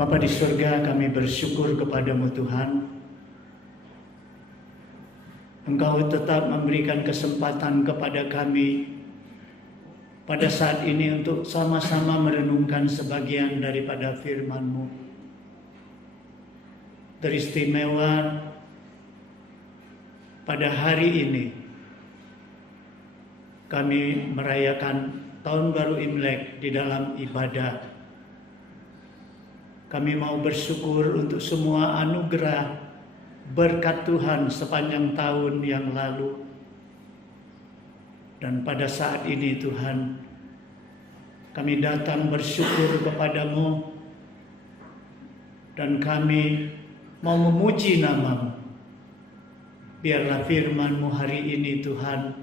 Bapa di surga, kami bersyukur kepadamu Tuhan. Engkau tetap memberikan kesempatan kepada kami pada saat ini untuk sama-sama merenungkan sebagian daripada firman-Mu. Teristimewa pada hari ini kami merayakan Tahun Baru Imlek di dalam ibadah. Kami mau bersyukur untuk semua anugerah berkat Tuhan sepanjang tahun yang lalu. Dan pada saat ini Tuhan, kami datang bersyukur kepadamu dan kami mau memuji nama-Mu. Biarlah firman-Mu hari ini Tuhan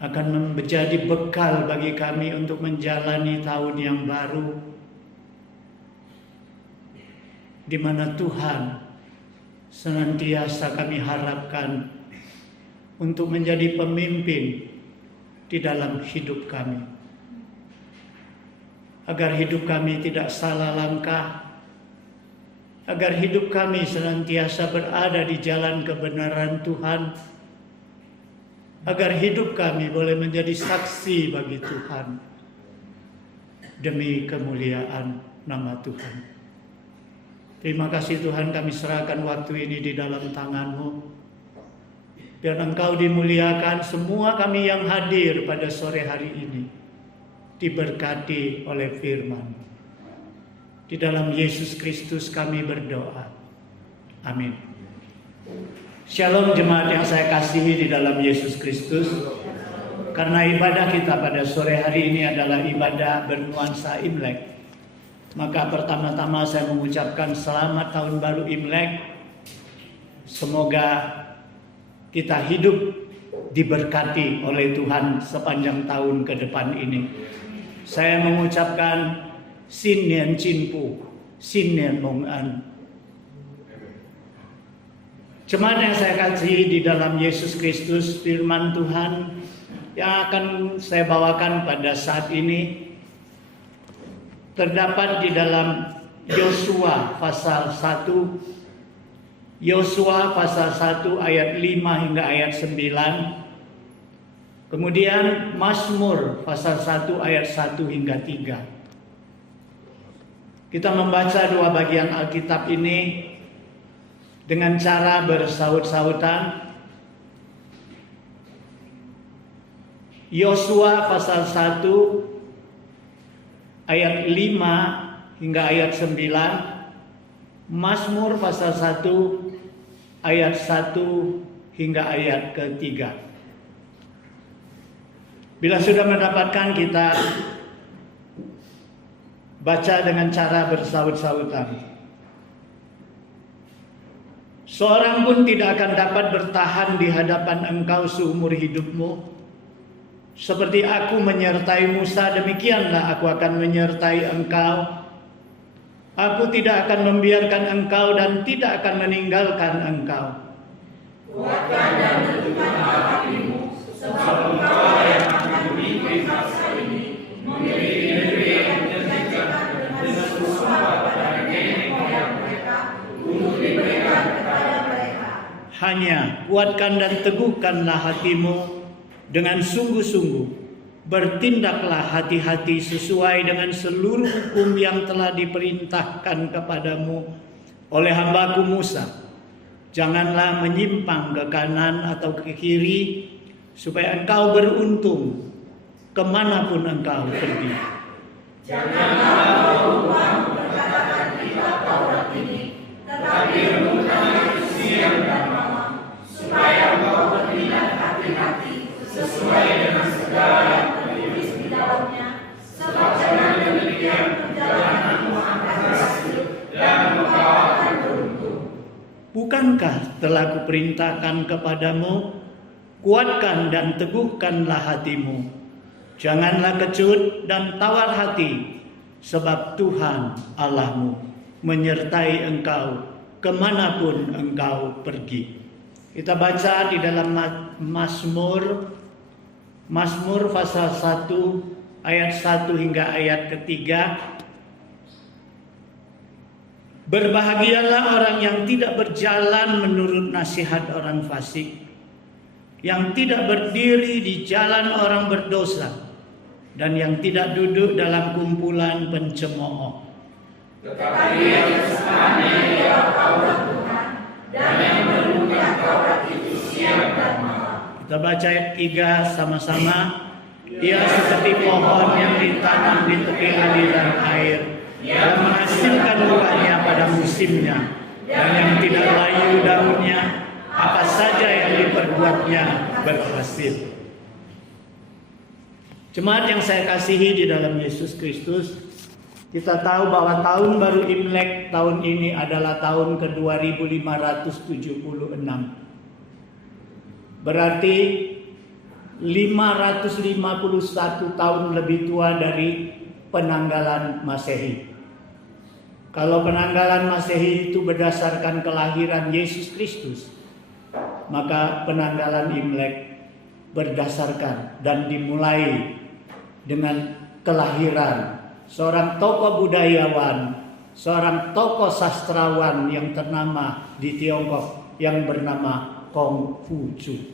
akan menjadi bekal bagi kami untuk menjalani tahun yang baru, di mana Tuhan senantiasa kami harapkan untuk menjadi pemimpin di dalam hidup kami. Agar hidup kami tidak salah langkah, agar hidup kami senantiasa berada di jalan kebenaran Tuhan, agar hidup kami boleh menjadi saksi bagi Tuhan demi kemuliaan nama Tuhan. Terima kasih Tuhan, kami serahkan waktu ini di dalam tangan-Mu. Biar Engkau dimuliakan, semua kami yang hadir pada sore hari ini diberkati oleh firman. Di dalam Yesus Kristus kami berdoa. Amin. Shalom jemaat yang saya kasihi di dalam Yesus Kristus. Karena ibadah kita pada sore hari ini adalah ibadah bernuansa Imlek, maka pertama-tama saya mengucapkan selamat Tahun Baru Imlek. Semoga kita hidup diberkati oleh Tuhan sepanjang tahun ke depan ini. Saya mengucapkan Xin Nian Jin Pu, Xin Nian Mong An. Jemaat yang saya kasihi di dalam Yesus Kristus, firman Tuhan yang akan saya bawakan pada saat ini terdapat di dalam Yosua pasal 1. Yosua pasal 1 ayat 5 hingga ayat 9. Kemudian Mazmur pasal 1 ayat 1 hingga 3. Kita membaca dua bagian Alkitab ini dengan cara bersaut-sautan. Yosua pasal 1 ayat 5 hingga ayat 9, Mazmur pasal 1 ayat 1 hingga ayat ke-3. Bila sudah mendapatkan, kita baca dengan cara bersaut-sautan. Seorang pun tidak akan dapat bertahan di hadapan Engkau seumur hidupmu. Seperti aku menyertai Musa, demikianlah aku akan menyertai engkau. Aku tidak akan membiarkan engkau dan tidak akan meninggalkan engkau. Kuatkan dan teguhkanlah hatimu, sebab engkau yang akan memimpin bangsa ini, memiliki negeri yang dijanjikan dengan sumpah pada nenek moyang mereka, untuk diberikan kepada mereka. Hanya kuatkan dan teguhkanlah hatimu dengan sungguh-sungguh, bertindaklah hati-hati sesuai dengan seluruh hukum yang telah diperintahkan kepadamu oleh hambaku Musa. Janganlah menyimpang ke kanan atau ke kiri, supaya engkau beruntung kemanapun engkau pergi. Janganlah engkau lupa memperkatakan kitab Taurat ini, tetapi renungkanlah siang dan malam, supaya engkau bertindak hati-hati sesuai dengan segala yang tertulis di dalamnya, sebab dengan demikian perjalananmu akan berhasil dan engkau akan beruntung. Bukankah telah kuperintahkan kepadamu, kuatkan dan teguhkanlah hatimu, janganlah kecut dan tawar hati, sebab Tuhan Allahmu menyertai engkau kemanapun engkau pergi. Kita baca di dalam Mazmur pasal 1 ayat 1 hingga ayat ketiga. Berbahagialah orang yang tidak berjalan menurut nasihat orang fasik, yang tidak berdiri di jalan orang berdosa, dan yang tidak duduk dalam kumpulan pencemooh. Tetapi yang kesukaannya ialah Taurat Tuhan, dan yang merenungkan Taurat itu siang dan malam. Kita baca ayat 3 sama-sama. Ia seperti pohon yang ditanam di tepi aliran air, yang menghasilkan buahnya pada musimnya, dan yang tidak layu daunnya, apa saja yang diperbuatnya berhasil. Jemaat yang saya kasihi di dalam Yesus Kristus, kita tahu bahwa tahun baru Imlek tahun ini adalah tahun ke-2576. Berarti 551 tahun lebih tua dari penanggalan Masehi. Kalau penanggalan Masehi itu berdasarkan kelahiran Yesus Kristus, maka penanggalan Imlek berdasarkan dan dimulai dengan kelahiran seorang tokoh budayawan, seorang tokoh sastrawan yang ternama di Tiongkok yang bernama Konghucu.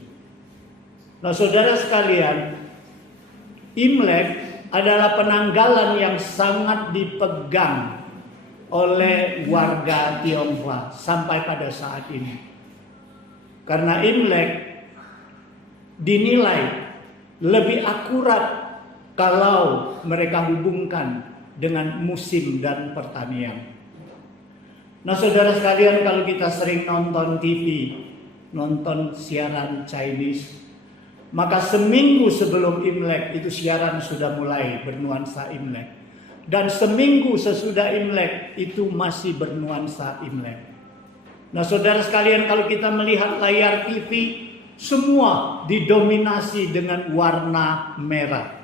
Nah, saudara sekalian, Imlek adalah penanggalan yang sangat dipegang oleh warga Tionghoa sampai pada saat ini. Karena Imlek dinilai lebih akurat kalau mereka hubungkan dengan musim dan pertanian. Nah, saudara sekalian, kalau kita sering nonton TV, nonton siaran Chinese, maka seminggu sebelum Imlek itu siaran sudah mulai bernuansa Imlek. Dan seminggu sesudah Imlek itu masih bernuansa Imlek. Nah, saudara sekalian, kalau kita melihat layar TV, semua didominasi dengan warna merah.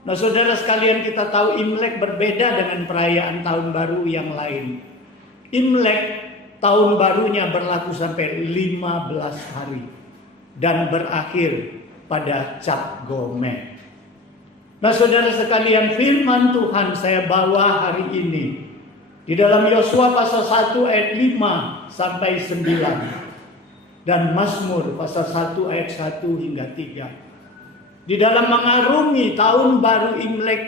Nah, saudara sekalian, kita tahu Imlek berbeda dengan perayaan tahun baru yang lain. Imlek tahun barunya berlaku sampai 15 hari dan berakhir pada Cap Gomeh. Nah, saudara sekalian, firman Tuhan saya bawa hari ini di dalam Yosua pasal 1 ayat 5 sampai 9 dan Mazmur pasal 1 ayat 1 hingga 3. Di dalam mengarungi tahun baru Imlek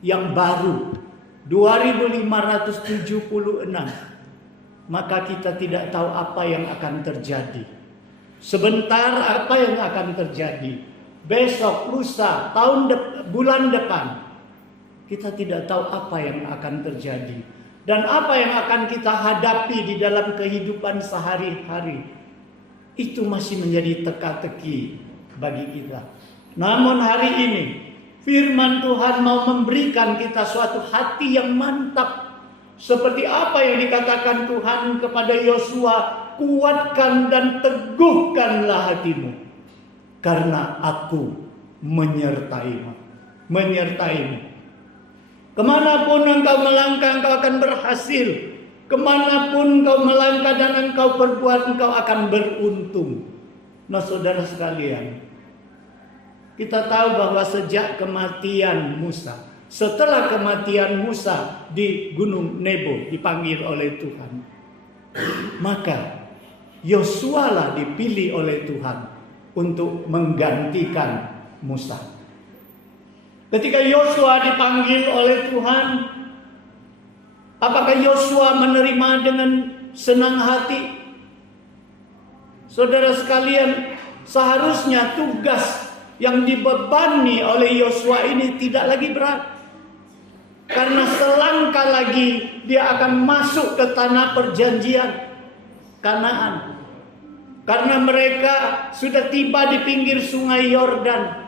yang baru 2576, maka kita tidak tahu apa yang akan terjadi. Sebentar apa yang akan terjadi? Besok, lusa, bulan depan. Kita tidak tahu apa yang akan terjadi. Dan apa yang akan kita hadapi di dalam kehidupan sehari-hari. Itu masih menjadi teka-teki bagi kita. Namun hari ini, firman Tuhan mau memberikan kita suatu hati yang mantap. Seperti apa yang dikatakan Tuhan kepada Yosua, kuatkan dan teguhkanlah hatimu, karena aku menyertaimu. Kemanapun engkau melangkah, engkau akan berhasil. Kemanapun engkau melangkah dan engkau berbuat, engkau akan beruntung. Nah, saudara sekalian, kita tahu bahwa sejak kematian Musa, setelah kematian Musa di Gunung Nebo dipanggil oleh Tuhan, maka Yosua lah dipilih oleh Tuhan untuk menggantikan Musa. Ketika Yosua dipanggil oleh Tuhan, apakah Yosua menerima dengan senang hati? Saudara sekalian, seharusnya tugas yang dibebani oleh Yosua ini tidak lagi berat. Karena selangkah lagi dia akan masuk ke tanah perjanjian Kanaan. Karena mereka sudah tiba di pinggir sungai Yordan.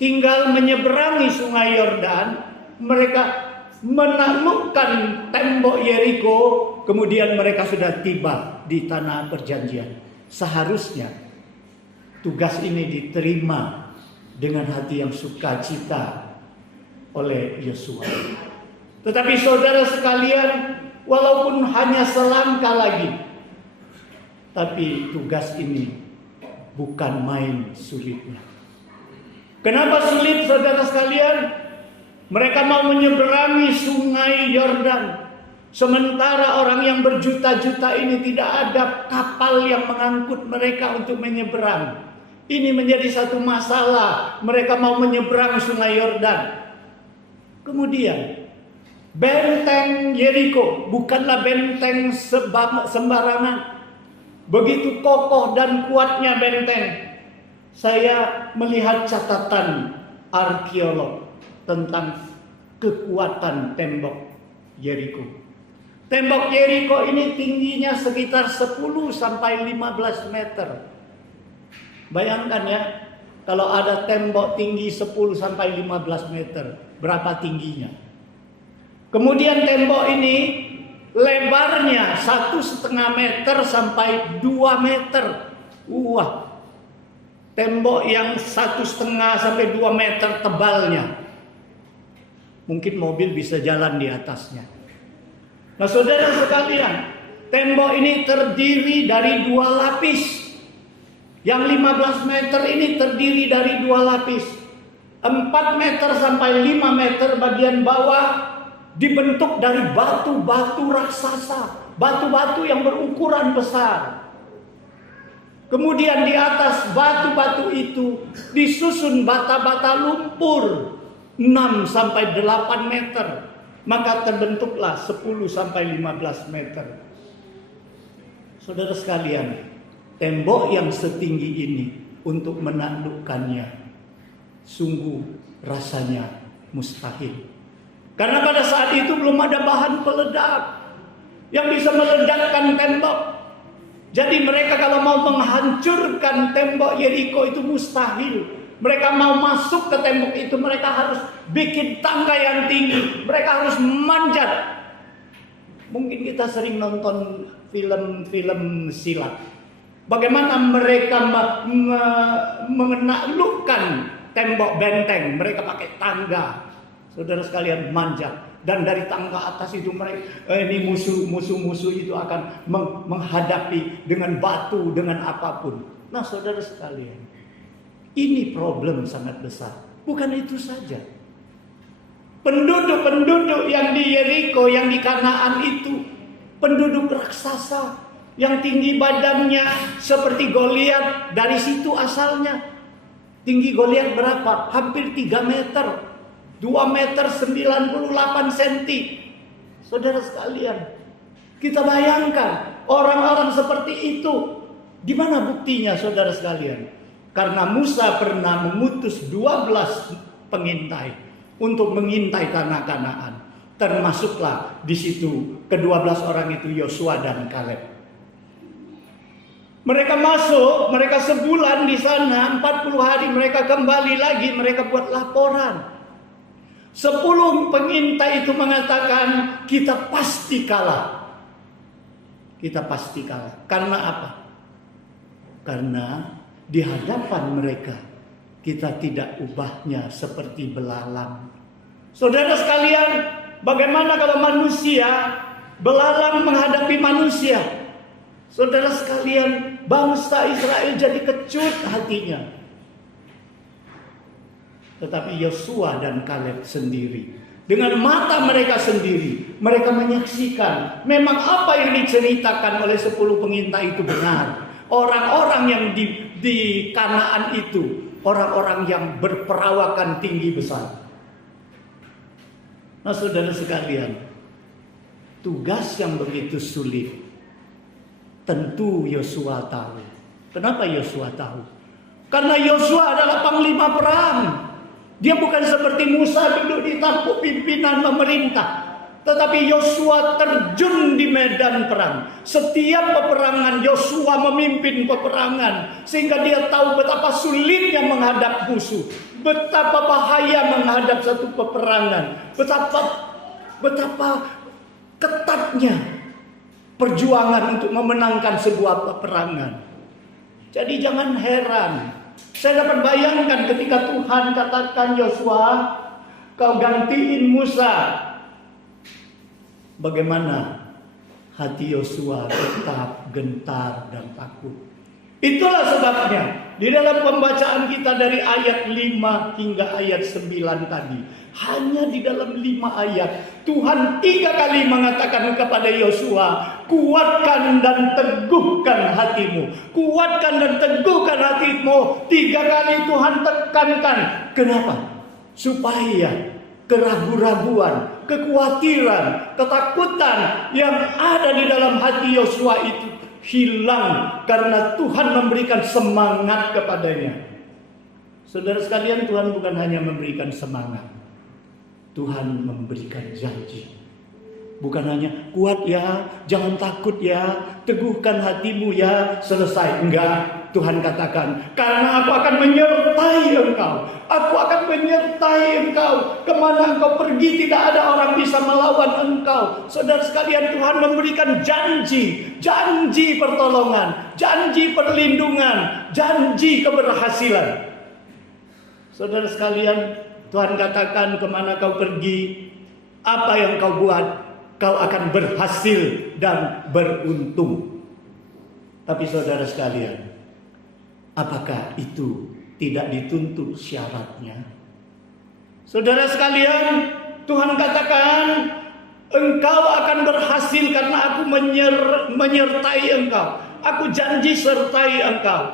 Tinggal menyeberangi sungai Yordan, mereka menaklukkan tembok Yeriko, kemudian mereka sudah tiba di tanah perjanjian. Seharusnya tugas ini diterima dengan hati yang sukacita oleh Yosua. Tetapi saudara sekalian, walaupun hanya selangkah lagi, tapi tugas ini bukan main sulitnya. Kenapa sulit, saudara sekalian? Mereka mau menyeberangi sungai Yordan. Sementara orang yang berjuta-juta ini tidak ada kapal yang mengangkut mereka untuk menyeberang. Ini menjadi satu masalah. Mereka mau menyeberang Sungai Yordan. Kemudian benteng Yeriko bukanlah benteng sembarangan. Begitu kokoh dan kuatnya benteng. Saya melihat catatan arkeolog tentang kekuatan tembok Yeriko. Tembok Yeriko ini tingginya sekitar 10 sampai 15 meter. Bayangkan ya, kalau ada tembok tinggi 10 sampai 15 meter, berapa tingginya? Kemudian tembok ini lebarnya 1,5 meter sampai 2 meter. Wah, tembok yang 1,5 sampai 2 meter tebalnya. Mungkin mobil bisa jalan di atasnya. Nah, saudara sekalian, tembok ini terdiri dari 2 lapis. Yang 15 meter ini terdiri dari 2 lapis. 4 meter sampai 5 meter bagian bawah dibentuk dari batu-batu raksasa. Batu-batu yang berukuran besar. Kemudian di atas batu-batu itu disusun bata-bata lumpur 6 sampai 8 meter. Maka terbentuklah 10 sampai 15 meter. Saudara sekalian, tembok yang setinggi ini untuk menaklukkannya sungguh rasanya mustahil. Karena pada saat itu belum ada bahan peledak yang bisa meledakkan tembok. Jadi mereka kalau mau menghancurkan tembok Yeriko itu mustahil. Mereka mau masuk ke tembok itu, mereka harus bikin tangga yang tinggi. Mereka harus manjat. Mungkin kita sering nonton film-film silat. Bagaimana mereka menaklukkan tembok benteng. Mereka pakai tangga. Saudara sekalian, manjat. Dan dari tangga atas itu mereka, ini musuh-musuh itu akan menghadapi dengan batu, dengan apapun. Nah, saudara sekalian, ini problem sangat besar. Bukan itu saja. Penduduk-penduduk yang di Yeriko, yang di Kanaan itu, penduduk raksasa yang tinggi badannya seperti Goliat. Dari situ asalnya. Tinggi Goliat berapa? Hampir 3 meter. 2 meter 98 senti. Saudara sekalian, kita bayangkan orang-orang seperti itu. Di mana buktinya, saudara sekalian? Karena Musa pernah mengutus 12 pengintai untuk mengintai tanah Kanaan. Termasuklah di situ ke-12 orang itu Yosua dan Kaleb. Mereka masuk, mereka sebulan di sana, 40 hari mereka kembali lagi, mereka buat laporan. 10 pengintai itu mengatakan kita pasti kalah. Kita pasti kalah. Karena apa? Karena di hadapan mereka kita tidak ubahnya seperti belalang. Saudara sekalian, bagaimana kalau manusia belalang menghadapi manusia? Saudara sekalian, bangsa Israel jadi kecut hatinya. Tetapi Yosua dan Kaleb sendiri, dengan mata mereka sendiri, mereka menyaksikan memang apa yang diceritakan oleh 10 pengintai itu benar. Orang-orang yang di Kanaan itu orang-orang yang berperawakan tinggi besar. Nah, saudara sekalian, tugas yang begitu sulit tentu Yosua tahu. Kenapa Yosua tahu? Karena Yosua adalah panglima perang. Dia bukan seperti Musa duduk di tampuk pimpinan pemerintah. Tetapi Yosua terjun di medan perang. Setiap peperangan Yosua memimpin peperangan. Sehingga dia tahu betapa sulitnya menghadap musuh. Betapa bahaya menghadap satu peperangan. Betapa ketatnya perjuangan untuk memenangkan sebuah peperangan. Jadi jangan heran. Saya dapat bayangkan ketika Tuhan katakan Yosua, kau gantiin Musa. Bagaimana hati Yosua tetap gentar dan takut. Itulah sebabnya di dalam pembacaan kita dari ayat 5 hingga ayat 9 tadi, hanya di dalam 5 ayat Tuhan 3 kali mengatakan kepada Yosua, kuatkan dan teguhkan hatimu, kuatkan dan teguhkan hatimu. 3 kali Tuhan tekankan. Kenapa? Supaya keraguan-raguan, kekhawatiran, ketakutan yang ada di dalam hati Yosua itu hilang karena Tuhan memberikan semangat kepadanya. Saudara sekalian, Tuhan bukan hanya memberikan semangat, Tuhan memberikan janji. Bukan hanya kuat ya, jangan takut ya, teguhkan hatimu ya, selesai. Enggak, Tuhan katakan, karena aku akan menyertai engkau. Aku akan menyertai engkau. Kemana engkau pergi tidak ada orang bisa melawan engkau. Saudara sekalian, Tuhan memberikan janji. Janji pertolongan, janji perlindungan, janji keberhasilan. Saudara sekalian, Tuhan katakan, kemana kau pergi, apa yang kau buat, kau akan berhasil dan beruntung. Tapi saudara sekalian, apakah itu tidak dituntut syaratnya? Saudara sekalian, Tuhan katakan, engkau akan berhasil karena aku menyertai engkau. Aku janji sertai engkau.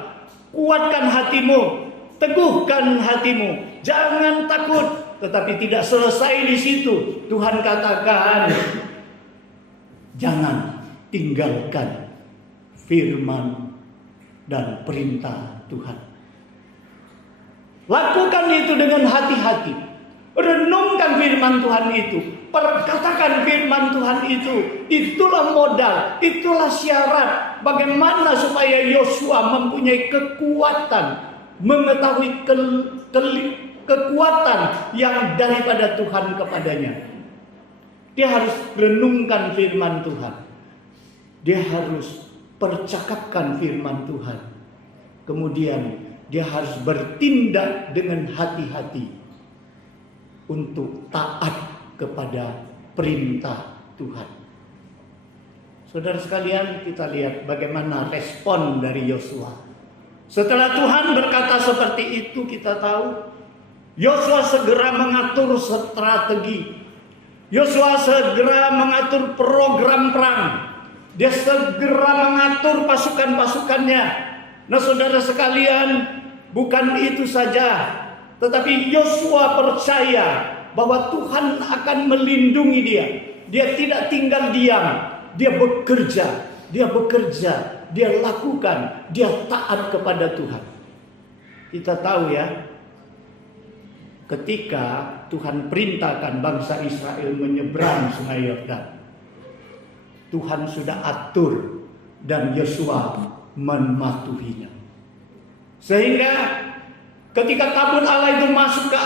Kuatkan hatimu, teguhkan hatimu, jangan takut. Tetapi tidak selesai di situ. Tuhan katakan, jangan tinggalkan firman dan perintah Tuhan. Lakukan itu dengan hati-hati. Renungkan firman Tuhan itu. Perkatakan firman Tuhan itu. Itulah modal, itulah syarat. Bagaimana supaya Yosua mempunyai kekuatan, mengetahui kekuatan yang daripada Tuhan kepadanya. Dia harus renungkan firman Tuhan. Dia harus percakapkan firman Tuhan. Kemudian dia harus bertindak dengan hati-hati untuk taat kepada perintah Tuhan. Saudara sekalian, kita lihat bagaimana respon dari Yosua. Setelah Tuhan berkata seperti itu, kita tahu Yosua segera mengatur strategi. Yosua segera mengatur program perang. Dia segera mengatur pasukan-pasukannya. Nah, saudara sekalian, bukan itu saja, tetapi Yosua percaya bahwa Tuhan akan melindungi dia. Dia tidak tinggal diam. Dia bekerja, dia lakukan, dia taat kepada Tuhan. Kita tahu ya, ketika Tuhan perintahkan bangsa Israel menyeberang Sungai Yordan, Tuhan sudah atur dan Yosua mematuhinya. Sehingga ketika tabut Allah itu masuk ke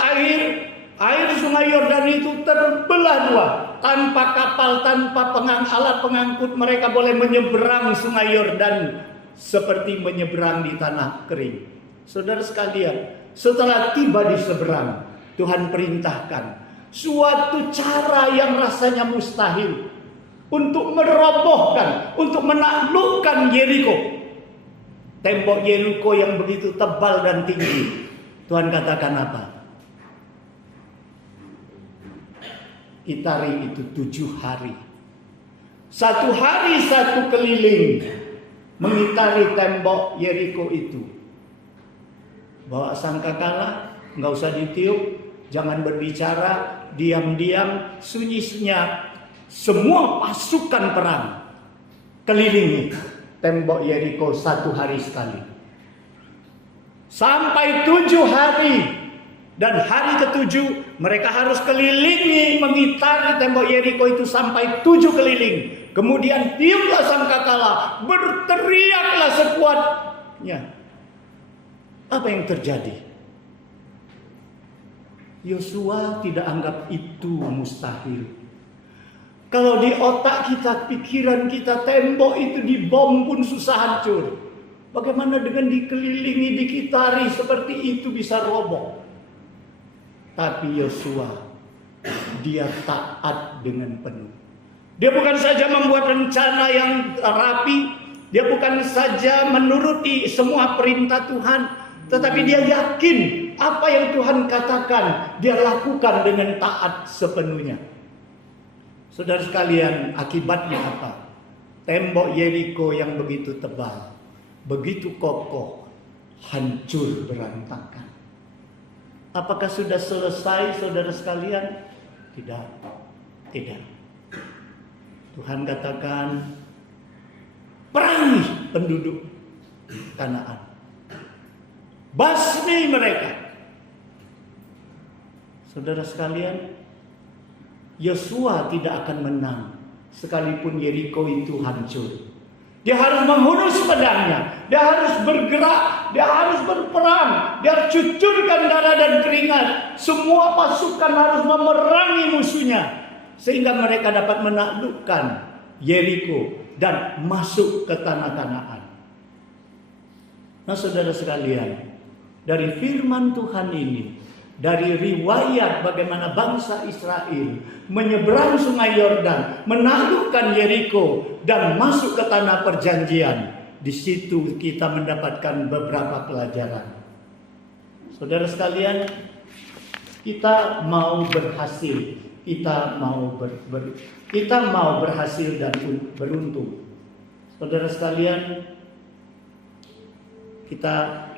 air Sungai Yordan itu terbelah dua. Tanpa kapal, tanpa alat pengangkut, mereka boleh menyeberang Sungai Yordan seperti menyeberang di tanah kering. Saudara sekalian, setelah tiba di seberang, Tuhan perintahkan suatu cara yang rasanya mustahil untuk merobohkan, untuk menaklukkan Yeriko. Tembok Yeriko yang begitu tebal dan tinggi. Tuhan katakan apa? Itari itu 7 hari. 1 hari 1 keliling mengitari tembok Yeriko itu. Bawa sangkakala, nggak usah ditiup, jangan berbicara, diam-diam, sunyi senyap. Semua pasukan perang kelilingi tembok Yeriko 1 hari sekali. Sampai 7 hari. Dan hari ke-7 mereka harus kelilingi, mengitari tembok Yeriko itu sampai 7 keliling. Kemudian tiuplah sangkakala, berteriaklah sekuatnya. Apa yang terjadi? Yosua tidak anggap itu mustahil. Kalau di otak kita, pikiran kita, tembok itu dibom pun susah hancur. Bagaimana dengan dikelilingi, dikitari seperti itu bisa roboh? Tapi Yosua, dia taat dengan penuh. Dia bukan saja membuat rencana yang rapi, dia bukan saja menuruti semua perintah Tuhan, Tetapi dia yakin apa yang Tuhan katakan, dia lakukan dengan taat sepenuhnya. Saudara sekalian, akibatnya apa? Tembok Yeriko yang begitu tebal, begitu kokoh, hancur berantakan. Apakah sudah selesai, saudara sekalian? Tidak. Tuhan katakan, perangi penduduk Kanaan, basmi mereka. Saudara sekalian, Yosua tidak akan menang sekalipun Yeriko itu hancur. Dia harus menghunus pedangnya, dia harus bergerak, dia harus berperang, dia cucurkan darah dan keringat. Semua pasukan harus memerangi musuhnya sehingga mereka dapat menaklukkan Yeriko dan masuk ke tanah Kanaan. Nah, saudara sekalian, dari firman Tuhan ini, dari riwayat bagaimana bangsa Israel menyeberang sungai Yordan, menaklukkan Yeriko dan masuk ke tanah perjanjian. Di situ kita mendapatkan beberapa pelajaran. Saudara sekalian, kita mau berhasil, kita mau berhasil dan beruntung. Saudara sekalian,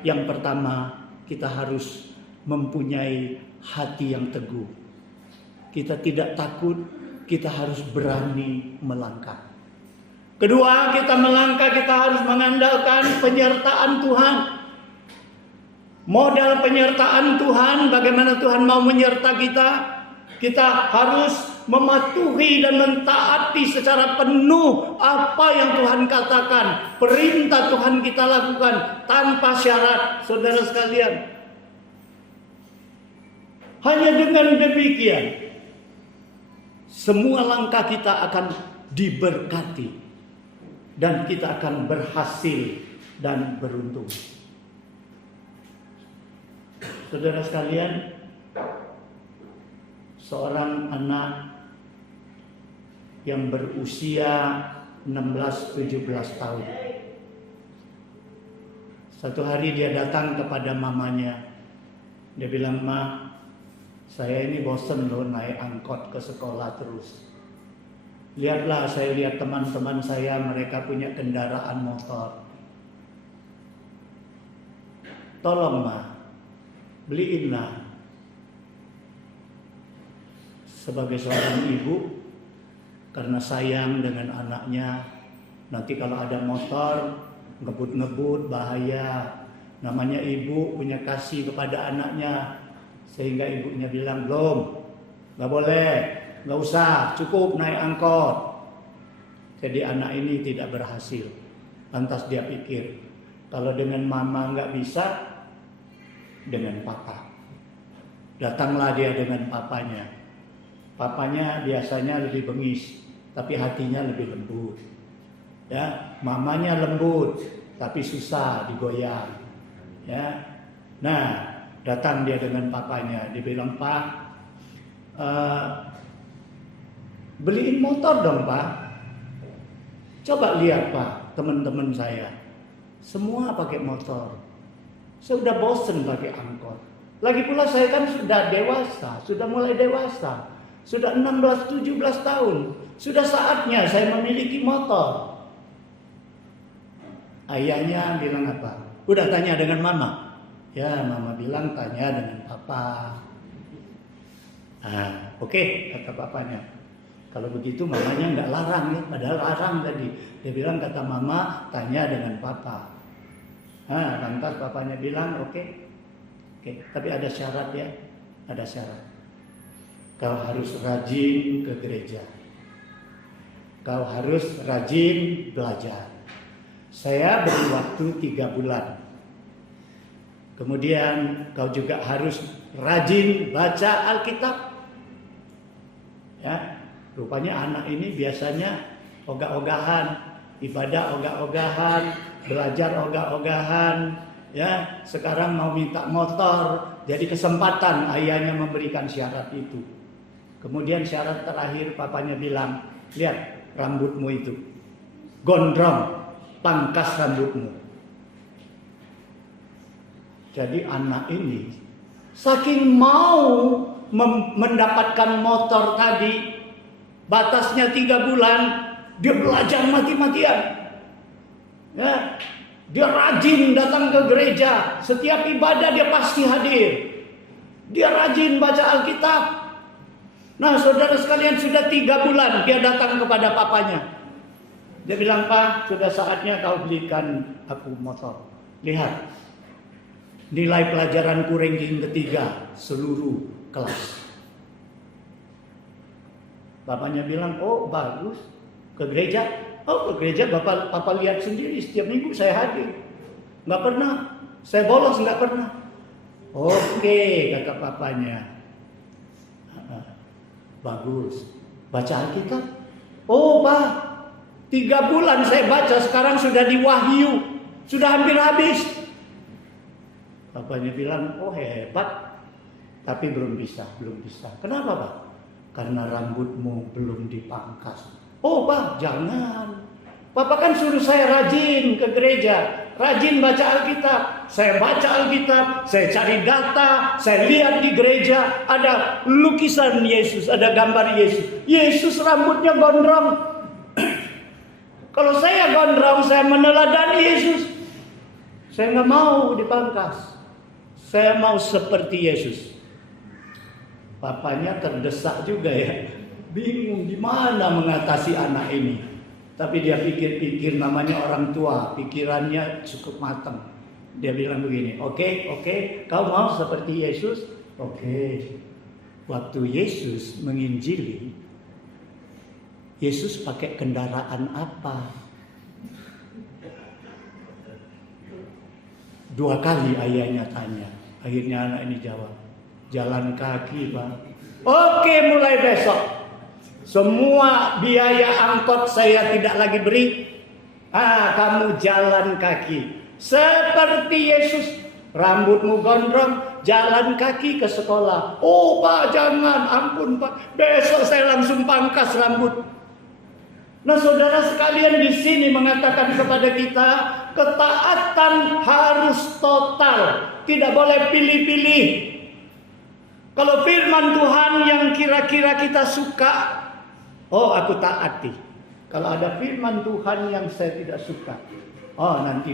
yang pertama, kita harus mempunyai hati yang teguh. Kita tidak takut, kita harus berani melangkah. Kedua, kita melangkah, kita harus mengandalkan penyertaan Tuhan. Modal penyertaan Tuhan, bagaimana Tuhan mau menyerta kita. Kita harus mematuhi dan mentaati secara penuh apa yang Tuhan katakan. Perintah Tuhan kita lakukan tanpa syarat, saudara sekalian. Hanya dengan demikian, semua langkah kita akan diberkati dan kita akan berhasil dan beruntung. Saudara sekalian, seorang anak yang berusia 16-17 tahun, satu hari dia datang kepada mamanya. Dia bilang, "Ma, saya ini bosen loh naik angkot ke sekolah terus. Lihatlah, saya lihat teman-teman saya, mereka punya kendaraan motor. Tolong, Ma, beliinlah." Sebagai seorang ibu, karena sayang dengan anaknya, nanti kalau ada motor ngebut-ngebut bahaya. Namanya ibu punya kasih kepada anaknya. Sehingga ibunya bilang, "Belum, gak boleh, gak usah, cukup naik angkot." Jadi anak ini tidak berhasil. Lantas dia pikir, kalau dengan mama gak bisa, dengan papa. Datanglah dia dengan papanya. Papanya biasanya lebih bengis, tapi hatinya lebih lembut. Ya, mamanya lembut, tapi susah digoyang. Ya, nah, datang dia dengan papanya. Dia bilang, "Pak, beliin motor dong, Pak. Coba lihat, Pak, teman-teman saya semua pakai motor. Saya udah bosen pakai angkot. Lagi pula saya kan sudah dewasa, sudah mulai dewasa. Sudah 16-17 tahun. Sudah saatnya saya memiliki motor." Ayahnya bilang apa? "Udah tanya dengan mama?" "Ya, mama bilang tanya dengan papa." Oke, kata papanya. Kalau begitu mamanya nggak larang ya, padahal larang tadi. Dia bilang, kata mama tanya dengan papa. Lantas papanya bilang oke, tapi ada syarat ya, ada syarat. Kau harus rajin ke gereja. Kau harus rajin belajar. Saya beri waktu 3 bulan. Kemudian kau juga harus rajin baca Alkitab. Ya, rupanya anak ini biasanya ogah-ogahan, ibadah ogah-ogahan, belajar ogah-ogahan. Ya, sekarang mau minta motor, jadi kesempatan ayahnya memberikan syarat itu. Kemudian syarat terakhir papanya bilang, "Lihat rambutmu itu, gondrong, pangkas rambutmu." Jadi anak ini saking mau mendapatkan motor tadi, batasnya 3 bulan, dia belajar mati-matian. Ya, dia rajin datang ke gereja, setiap ibadah dia pasti hadir. Dia rajin baca Alkitab. Nah, saudara sekalian, sudah 3 bulan dia datang kepada papanya. Dia bilang, "Pak, sudah saatnya kau belikan aku motor. Lihat, nilai pelajaranku ranking ketiga seluruh kelas." Bapaknya bilang, "Oh, bagus. Ke gereja?" "Oh, ke gereja Papa lihat sendiri, setiap minggu saya hadir. Nggak pernah saya bolos, nggak pernah." "Oke," kata papanya. "Bagus. Baca Alkitab?" "Oh, Pak, 3 bulan saya baca, sekarang sudah di Wahyu. Sudah hampir habis." Bapaknya bilang, "Oh, hebat. Tapi belum bisa. Kenapa, Pak?" "Karena rambutmu belum dipangkas." "Oh, Pak, jangan. Papa kan suruh saya rajin ke gereja, rajin baca Alkitab. Saya baca Alkitab, saya cari data, saya lihat di gereja ada lukisan Yesus, ada gambar Yesus. Yesus rambutnya gondrong. Kalau saya gondrong, saya meneladani Yesus. Saya nggak mau dipangkas. Saya mau seperti Yesus." Papanya terdesak juga ya. Bingung gimana mengatasi anak ini. Tapi dia pikir-pikir, namanya orang tua, pikirannya cukup matang. Dia bilang begini, Oke, kau mau seperti Yesus? Oke. Waktu Yesus menginjili, Yesus pakai kendaraan apa? 2 kali ayahnya tanya. Akhirnya anak ini jawab, "Jalan kaki, Pak." "Oke, mulai besok semua biaya angkot saya tidak lagi beri. Kamu jalan kaki. Seperti Yesus, rambutmu gondrong, jalan kaki ke sekolah." "Oh, Pak, jangan, ampun, Pak. Besok saya langsung pangkas rambut." Nah, saudara sekalian, di sini mengatakan kepada kita, ketaatan harus total, tidak boleh pilih-pilih. Kalau firman Tuhan yang kira-kira kita suka, oh, aku taati. Kalau ada firman Tuhan yang saya tidak suka, oh, nanti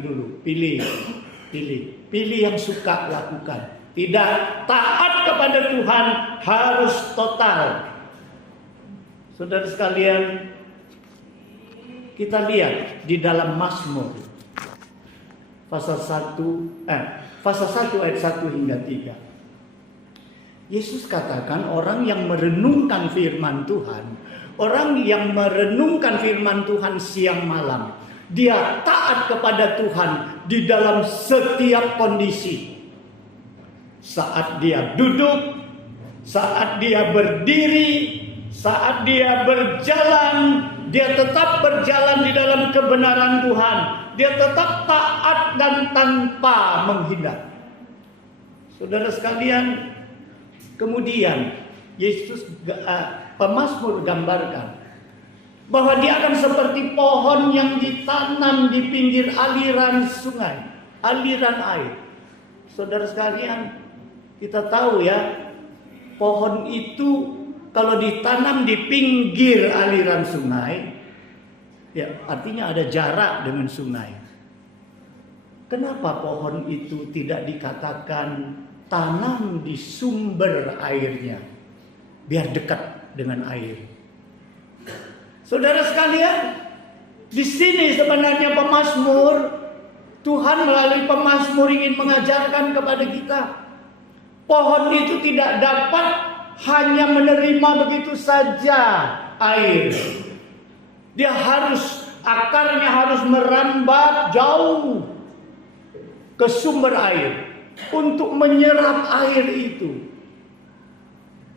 dulu, pilih yang suka lakukan. Tidak, taat kepada Tuhan harus total. Saudara sekalian, kita lihat di dalam Mazmur pasal 1 ayat 1 hingga 3. Yesus katakan orang yang merenungkan firman Tuhan, orang yang merenungkan firman Tuhan siang malam, dia taat kepada Tuhan di dalam setiap kondisi. Saat dia duduk, saat dia berdiri, saat dia berjalan, dia tetap berjalan di dalam kebenaran Tuhan. Dia tetap taat dan tanpa menghindar. Saudara sekalian, kemudian Yesus pemazmur gambarkan bahwa dia akan seperti pohon yang ditanam di pinggir aliran sungai, aliran air. Saudara sekalian, kita tahu ya, pohon itu kalau ditanam di pinggir aliran sungai, ya artinya ada jarak dengan sungai. Kenapa pohon itu tidak dikatakan tanam di sumber airnya, biar dekat dengan air? Saudara sekalian, di sini sebenarnya pemazmur, Tuhan melalui pemazmur ingin mengajarkan kepada kita, pohon itu tidak dapat hanya menerima begitu saja air. Dia akarnya harus merambat jauh ke sumber air untuk menyerap air itu,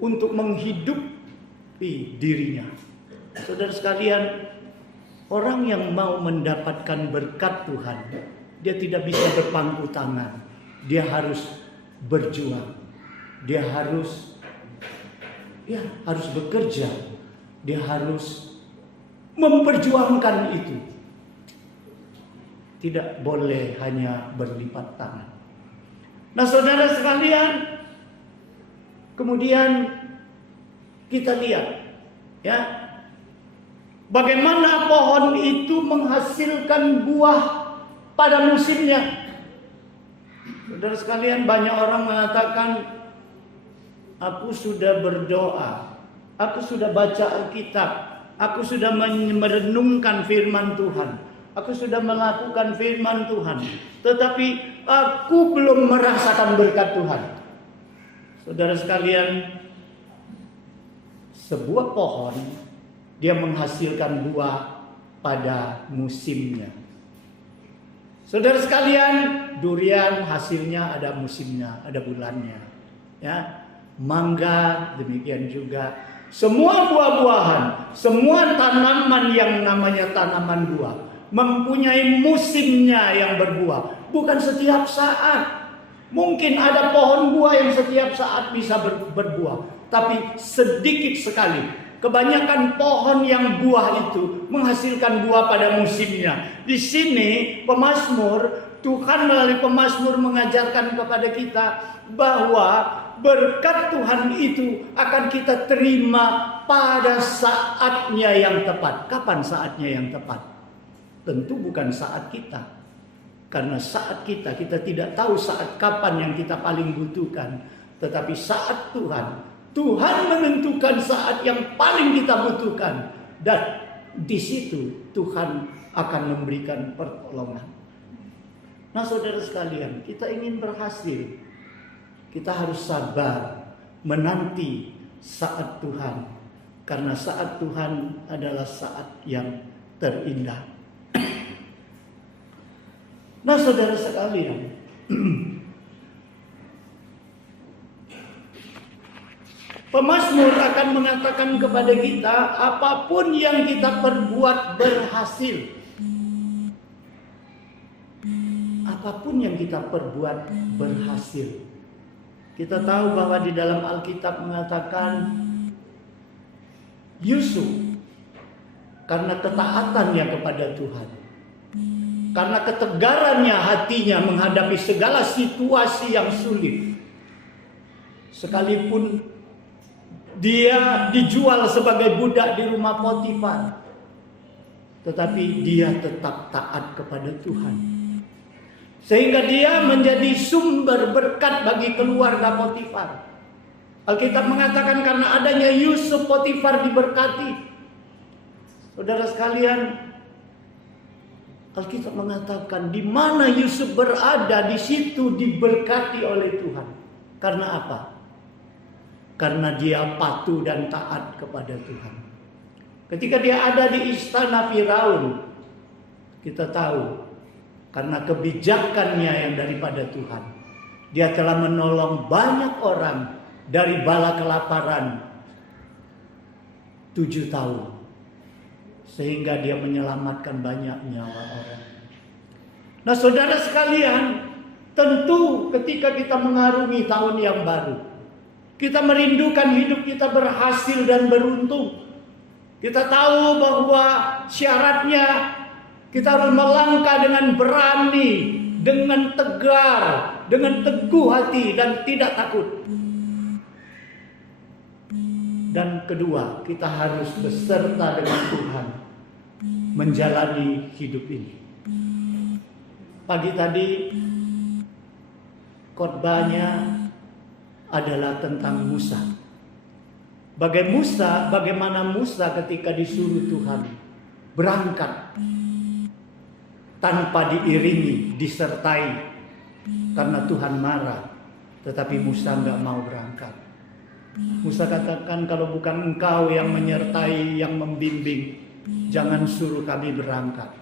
untuk menghidupi dirinya. Saudara sekalian, orang yang mau mendapatkan berkat Tuhan, dia tidak bisa berpangku tangan. Dia harus berjuang. Dia harus bekerja. Dia harus memperjuangkan itu. tidak boleh hanya berlipat tangan. Nah, saudara sekalian, kemudian kita lihat ya, bagaimana pohon itu menghasilkan buah pada musimnya. Saudara sekalian, banyak orang mengatakan, aku sudah berdoa, aku sudah baca Alkitab, aku sudah merenungkan firman Tuhan, aku sudah melakukan firman Tuhan, tetapi aku belum merasakan berkat Tuhan. Saudara sekalian, sebuah pohon dia menghasilkan buah pada musimnya. Saudara sekalian, durian hasilnya ada musimnya, ada bulannya. Ya, mangga demikian juga. Semua buah-buahan, semua tanaman yang namanya tanaman buah mempunyai musimnya yang berbuah. Bukan setiap saat. Mungkin ada pohon buah yang setiap saat bisa berbuah, tapi sedikit sekali. Kebanyakan pohon yang buah itu menghasilkan buah pada musimnya. Di sini pemazmur, Tuhan melalui pemazmur mengajarkan kepada kita bahwa berkat Tuhan itu akan kita terima pada saatnya yang tepat. Kapan saatnya yang tepat? Tentu bukan saat kita. Karena saat kita tidak tahu saat kapan yang kita paling butuhkan. Tetapi saat Tuhan menentukan saat yang paling kita butuhkan, dan di situ Tuhan akan memberikan pertolongan. Nah, saudara sekalian, kita ingin berhasil, kita harus sabar menanti saat Tuhan, karena saat Tuhan adalah saat yang terindah. Nah, saudara sekalian, pemazmur akan mengatakan kepada kita, apapun yang kita perbuat berhasil. Apapun yang kita perbuat berhasil. Kita tahu bahwa di dalam Alkitab mengatakan Yusuf, karena ketaatannya kepada Tuhan, karena ketegarannya hatinya menghadapi segala situasi yang sulit, sekalipun dia dijual sebagai budak di rumah Potifar, tetapi dia tetap taat kepada Tuhan, sehingga dia menjadi sumber berkat bagi keluarga Potifar. Alkitab mengatakan karena adanya Yusuf, Potifar diberkati. Saudara sekalian, Alkitab mengatakan di mana Yusuf berada, di situ diberkati oleh Tuhan. Karena apa? Karena dia patuh dan taat kepada Tuhan. Ketika dia ada di istana Firaun, kita tahu karena kebijakannya yang daripada Tuhan, dia telah menolong banyak orang dari bala kelaparan 7 tahun, sehingga dia menyelamatkan banyak nyawa orang. Nah, saudara sekalian, tentu ketika kita mengarungi tahun yang baru, kita merindukan hidup kita berhasil dan beruntung. Kita tahu bahwa syaratnya kita harus melangkah dengan berani, dengan tegar, dengan teguh hati dan tidak takut. Dan kedua, kita harus beserta dengan Tuhan menjalani hidup ini. Pagi tadi khotbahnya adalah tentang Musa. Bagaimana Musa ketika disuruh Tuhan berangkat tanpa diiringi, disertai, karena Tuhan marah, tetapi Musa nggak mau berangkat. Musa katakan, kalau bukan engkau yang menyertai, yang membimbing, jangan suruh kami berangkat.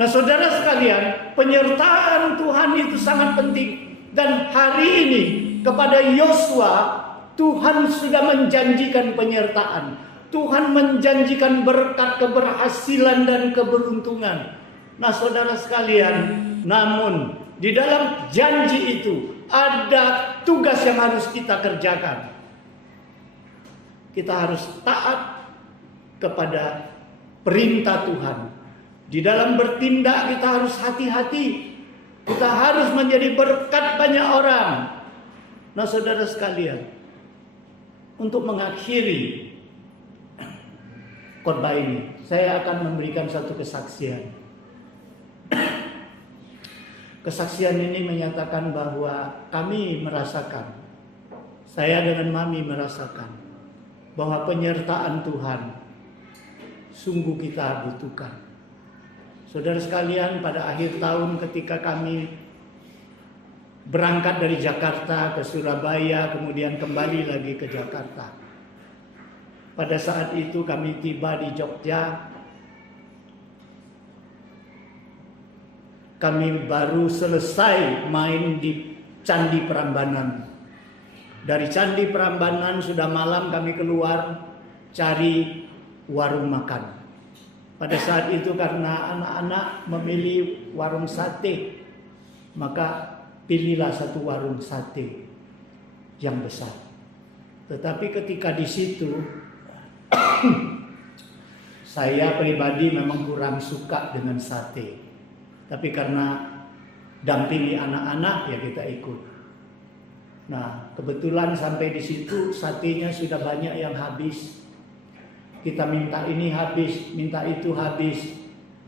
Nah, saudara sekalian, penyertaan Tuhan itu sangat penting. Dan hari ini kepada Yosua, Tuhan sudah menjanjikan penyertaan. Tuhan menjanjikan berkat, keberhasilan dan keberuntungan. Nah, saudara sekalian, namun di dalam janji itu ada tugas yang harus kita kerjakan. Kita harus taat kepada perintah Tuhan Di dalam bertindak kita harus hati-hati. Kita harus menjadi berkat banyak orang. Nah, saudara sekalian, untuk mengakhiri khotbah ini, saya akan memberikan satu kesaksian. Kesaksian ini menyatakan bahwa kami merasakan, saya dengan Mami merasakan, bahwa penyertaan Tuhan sungguh kita butuhkan. Saudara sekalian, pada akhir tahun ketika kami berangkat dari Jakarta ke Surabaya, kemudian kembali lagi ke Jakarta. Pada saat itu kami tiba di Jogja. Kami baru selesai main di Candi Prambanan. Dari Candi Prambanan sudah malam, kami keluar cari warung makan. Pada saat itu karena anak-anak memilih warung sate, maka pilihlah satu warung sate yang besar. Tetapi ketika di situ saya pribadi memang kurang suka dengan sate. Tapi karena dampingi anak-anak, ya kita ikut. Nah, kebetulan sampai di situ satenya sudah banyak yang habis. Kita minta ini habis, minta itu habis.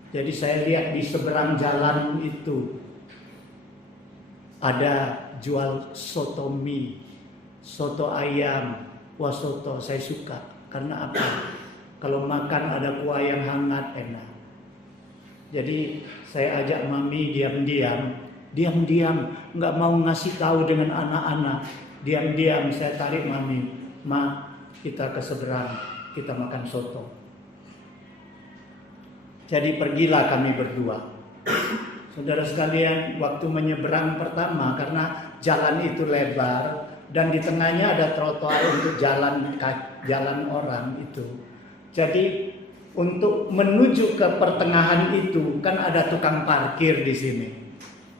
Jadi saya lihat di seberang jalan itu ada jual soto mie, soto ayam, wah soto saya suka. Karena apa? Kalau makan ada kuah yang hangat, enak. Jadi saya ajak Mami diam-diam, nggak mau ngasih tahu dengan anak-anak. Diam-diam saya tarik Mami, Ma, kita ke seberang, kita makan soto. Jadi pergilah kami berdua. Saudara sekalian, waktu menyeberang pertama, karena jalan itu lebar dan di tengahnya ada trotoar untuk jalan orang itu. Jadi untuk menuju ke pertengahan itu kan ada tukang parkir di sini.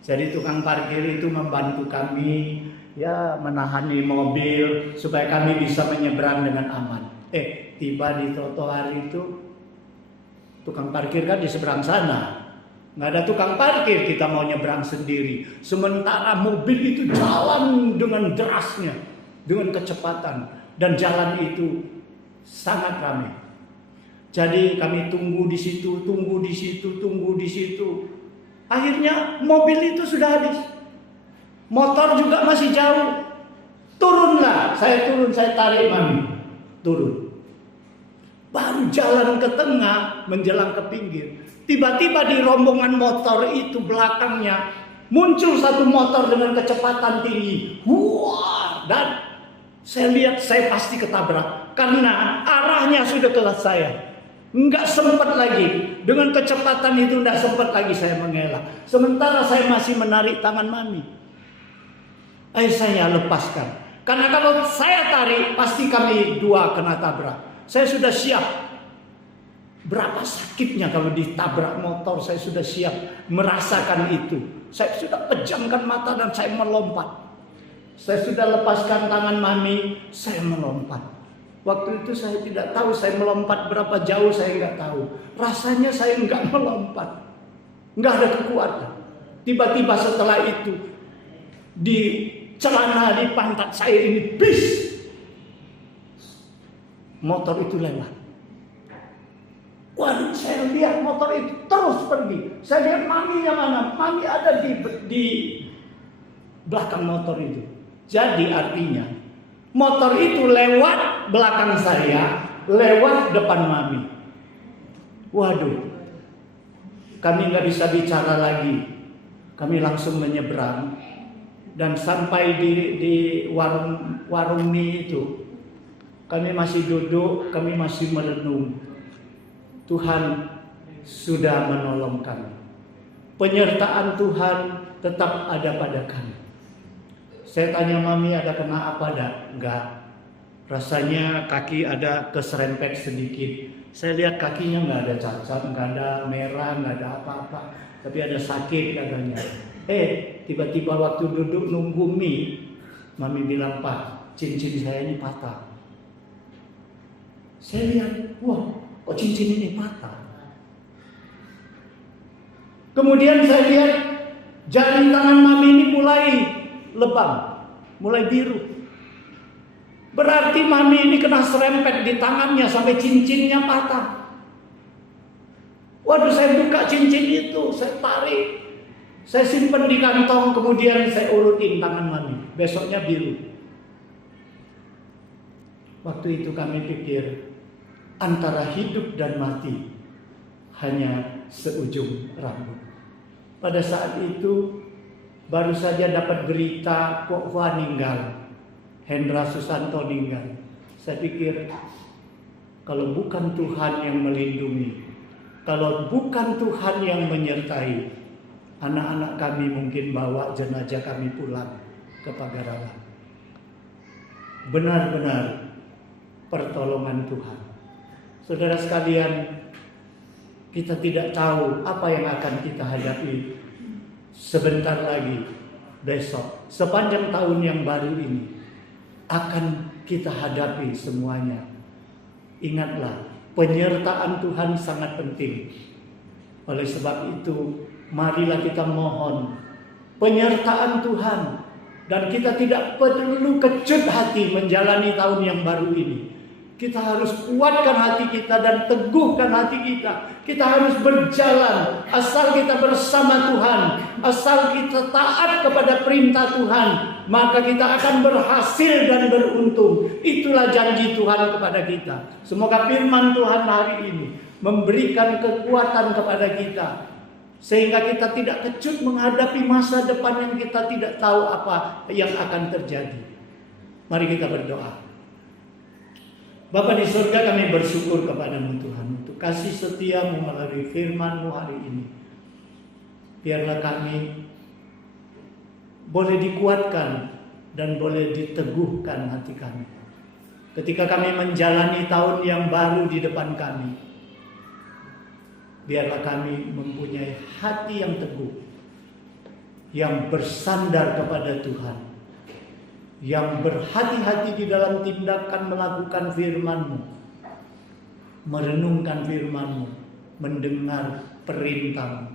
Jadi tukang parkir itu membantu kami ya menahani mobil supaya kami bisa menyeberang dengan aman. Tiba di trotoar itu tukang parkir kan di seberang sana. Nggak ada tukang parkir, kita mau nyeberang sendiri. Sementara mobil itu jalan dengan derasnya, dengan kecepatan, dan jalan itu sangat ramai. Jadi kami tunggu di situ. Akhirnya mobil itu sudah habis. Motor juga masih jauh. Turunlah, saya tarik Mami. Turun. Baru jalan ke tengah, menjelang ke pinggir. Tiba-tiba di rombongan motor itu belakangnya muncul satu motor dengan kecepatan tinggi. Wah, dan saya lihat saya pasti ketabrak. Karena arahnya sudah ke saya. Enggak sempat lagi. Dengan kecepatan itu enggak sempat lagi saya mengelak. Sementara saya masih menarik tangan Mami. Saya lepaskan. Karena kalau saya tarik, pasti kami dua kena tabrak. Saya sudah siap. Berapa sakitnya kalau ditabrak motor, saya sudah siap merasakan itu. Saya sudah pejamkan mata dan saya melompat. Saya sudah lepaskan tangan Mami, saya melompat. Waktu itu saya tidak tahu saya melompat berapa jauh, saya nggak tahu. Rasanya saya nggak melompat, nggak ada kekuatan. Tiba-tiba setelah itu di celana di pantat saya ini bis, motor itu lewat. Waduh, saya lihat motor itu terus pergi. Saya lihat Maminya mana? Mami ada di belakang motor itu. Jadi artinya motor itu lewat belakang saya, lewat depan Mami. Waduh, kami nggak bisa bicara lagi. Kami langsung menyeberang dan sampai di warung mie itu. Kami masih duduk, kami masih merenung. Tuhan sudah menolong kami. Penyertaan Tuhan tetap ada pada kami. Saya tanya Mami, ada kena apa dah? Enggak. Rasanya kaki ada keserempet sedikit. Saya lihat kakinya nggak ada cacat, nggak ada merah, nggak ada apa-apa. Tapi ada sakit katanya. Tiba-tiba waktu duduk nunggu mie, Mami bilang, Pak, cincin saya ini patah. Saya lihat, wah, kok cincin ini patah? Kemudian saya lihat jari tangan mami ini mulai lebam, mulai biru. Berarti mami ini kena serempet di tangannya sampai cincinnya patah. Waduh, saya buka cincin itu, saya tarik, saya simpan di kantong, kemudian saya urutin tangan mami. Besoknya biru. Waktu itu kami pikir antara hidup dan mati hanya seujung rambut. Pada saat itu baru saja dapat berita Kok Hua meninggal, Hendra Susanto meninggal. Saya pikir kalau bukan Tuhan yang melindungi, kalau bukan Tuhan yang menyertai, anak-anak kami mungkin bawa jenazah kami pulang ke Pagarawan. Benar-benar pertolongan Tuhan. Saudara sekalian, kita tidak tahu apa yang akan kita hadapi sebentar lagi, besok, sepanjang tahun yang baru ini akan kita hadapi semuanya. Ingatlah, penyertaan Tuhan sangat penting. Oleh sebab itu, marilah kita mohon penyertaan Tuhan, dan kita tidak perlu kecut hati menjalani tahun yang baru ini. Kita harus kuatkan hati kita dan teguhkan hati kita. Kita harus berjalan asal kita bersama Tuhan, asal kita taat kepada perintah Tuhan, maka kita akan berhasil dan beruntung. Itulah janji Tuhan kepada kita. Semoga firman Tuhan hari ini memberikan kekuatan kepada kita, sehingga kita tidak kecut menghadapi masa depan yang kita tidak tahu apa yang akan terjadi. Mari kita berdoa. Bapa di surga, kami bersyukur kepada-Mu Tuhan untuk kasih setia-Mu melalui firman-Mu hari ini. Biarlah kami boleh dikuatkan dan boleh diteguhkan hati kami ketika kami menjalani tahun yang baru di depan kami. Biarlah kami mempunyai hati yang teguh, yang bersandar kepada Tuhan, yang berhati-hati di dalam tindakan melakukan firman-Mu, merenungkan firman-Mu, mendengar perintah-Mu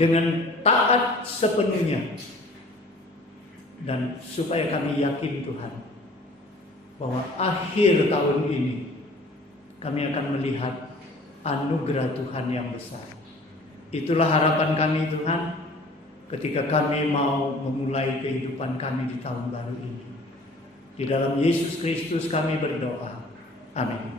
dengan taat sepenuhnya. Dan supaya kami yakin Tuhan bahwa akhir tahun ini kami akan melihat anugerah Tuhan yang besar. Itulah harapan kami Tuhan, ketika kami mau memulai kehidupan kami di tahun baru ini. Di dalam Yesus Kristus kami berdoa. Amin.